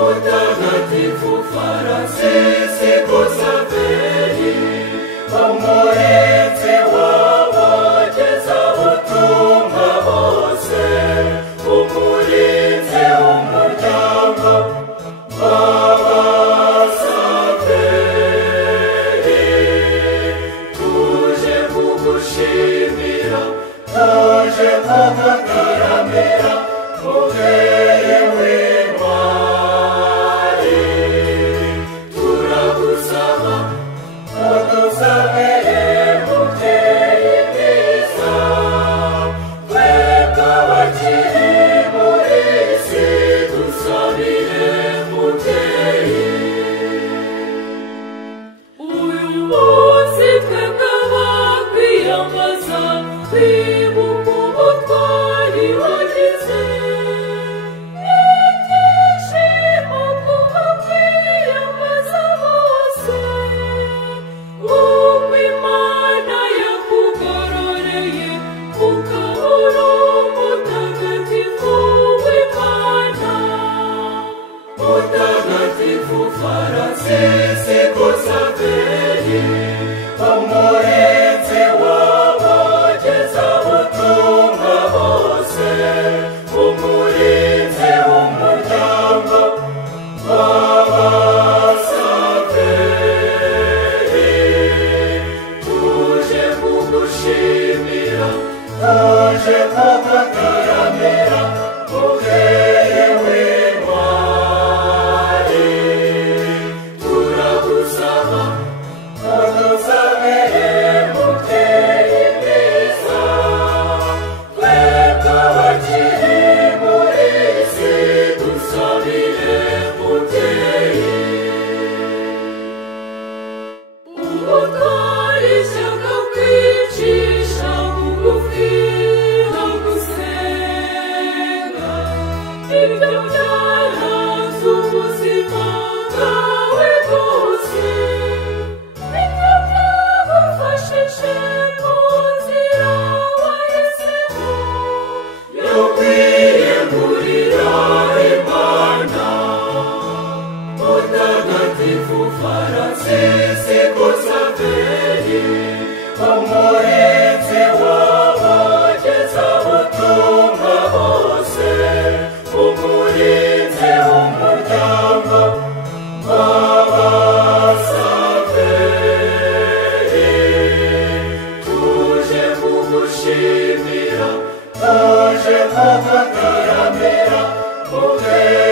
Mutagatifu Francisco Saveri, umurinzi w'abagezabutumwa bose, umurinzi w'umuryango w'Abasaveri. Tuje kugushimira, tuje kugutaramira, mubyeyi w'intwari. Turagusaba udusabire mubyeyi mwiza, twebwe abakiri muri isi dusabire mubyeyi. Uyu munsi twebwe abakwiyambaza, twibuka ubutwari wagize. Ibyishimo kuba kwiyambaza bose, uko Imana yakugororeye ukabura umutagatifu w'Imana. Mutagatifu Francisco Saveri, umurinzi w'abagezabutumwa bose, umurinzi w'umuryango w'Abasaveri. Tuje kugushimira, tuje kugutaramira, mubyeyi w'intwari. Turagusaba udusabire mubyeyi mwiza, twebwe abakiri muri isi dusabire mubyeyi. Ubutwari, ishyaka, kwicisha bugufi no gusenga, ibyo byaranze ubuzima bwawe bwose. Ibyo byagufashije mu nzira wahisemo yo kwiyegurira Imana. Mutagatifu Francisco Saveri, umurinzi w'abagezabutumwa bose, umurinzi w'umuryango w'Abasaveri. Tuje kugushimira, tuje kugutaramira, mubyeyi